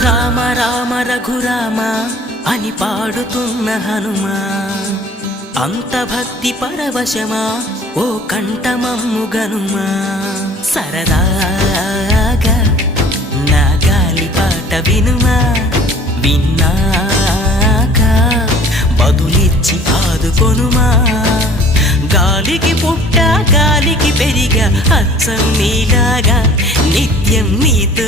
రామ రామ రఘురామ అని పాడుతున్న హనుమా, అంత భక్తి పరవశమా ఓ కంఠమమ్ము గనుమా. సరదాగా నా గాలి పాట వినుమా, విన్నాక బదులిచ్చి ఆదుకొనుమా. గాలికి పుట్ట గాలికి పెరిగా అచ్చం నీలాగా నిత్యం నీతో